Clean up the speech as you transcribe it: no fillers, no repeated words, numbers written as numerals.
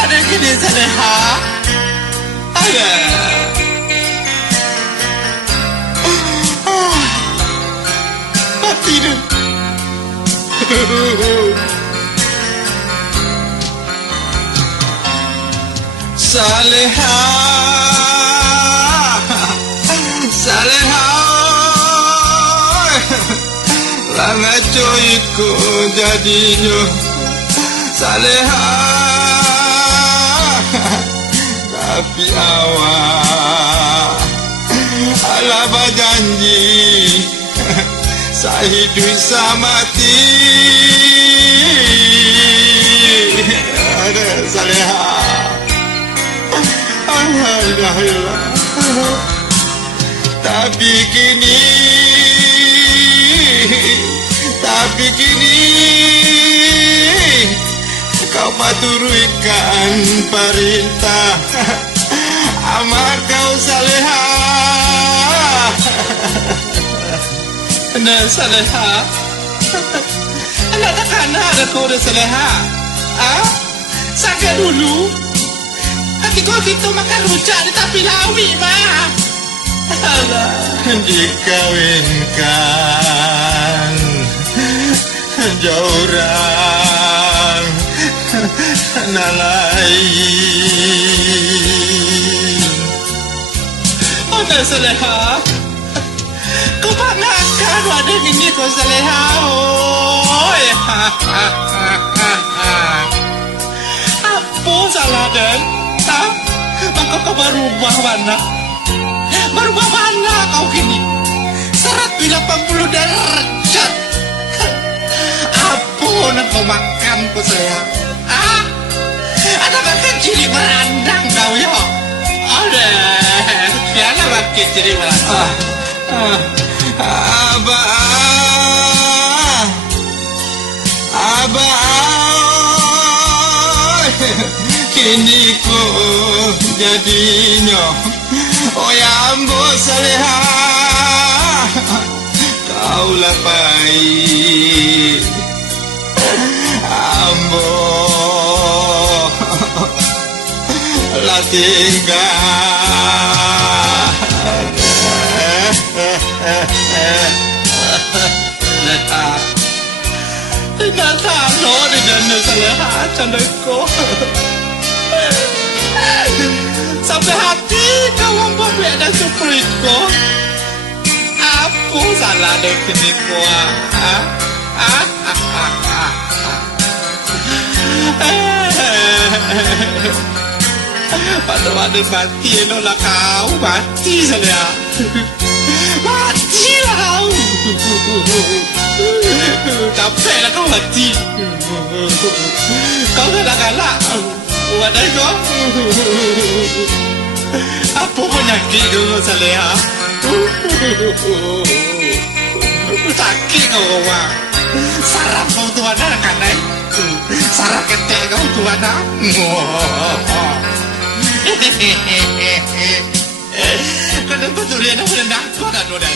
Ada gini Saleha. Ada. Mati dah. Saleha, Saleha, lama cuiku jadinya Saleha, tapi awak ala berjanji saya hidup samati. Ada Saleha. Alhamdulillah. Tapi kini kau paturuikan perintah amat kau Saleha. Nah Saleha, anak takana ada kau dah Saleha. Sakit dulu. Ketika kita makan rujak di tepi lawi, mah. Dikawinkan jauh orang lain. Oh, dah Saleha. Kau pangakan wadah ini kau Saleha. Oh, ya. Apa salah dan? Maka kau berubah warna. Berubah warna kau kini 180 derajat. Apa nak kau makan kau saya? Ada makan ciri merandang kau ya? Ada. Biarlah makan ciri merandang. Kini ku jadinya oh ya ambo Saleha, kau lah baik ambo lah tinggal. Nata no di jana Saleha candaku. Sampai hati kau membuat dan sufrit ko. Apa salah dengan ko? Pada waktu mati lo lah kau mati saja. Mati lah kau. Capek lah kau mati. Kau dah galak. Wadah kau. Apa penyakit kau Saleha? Sakit kau orang. Sarap kau tu ada kan? Sarap ketek kau tu ada. Kenapa tu dia nak berenang kau tak ada?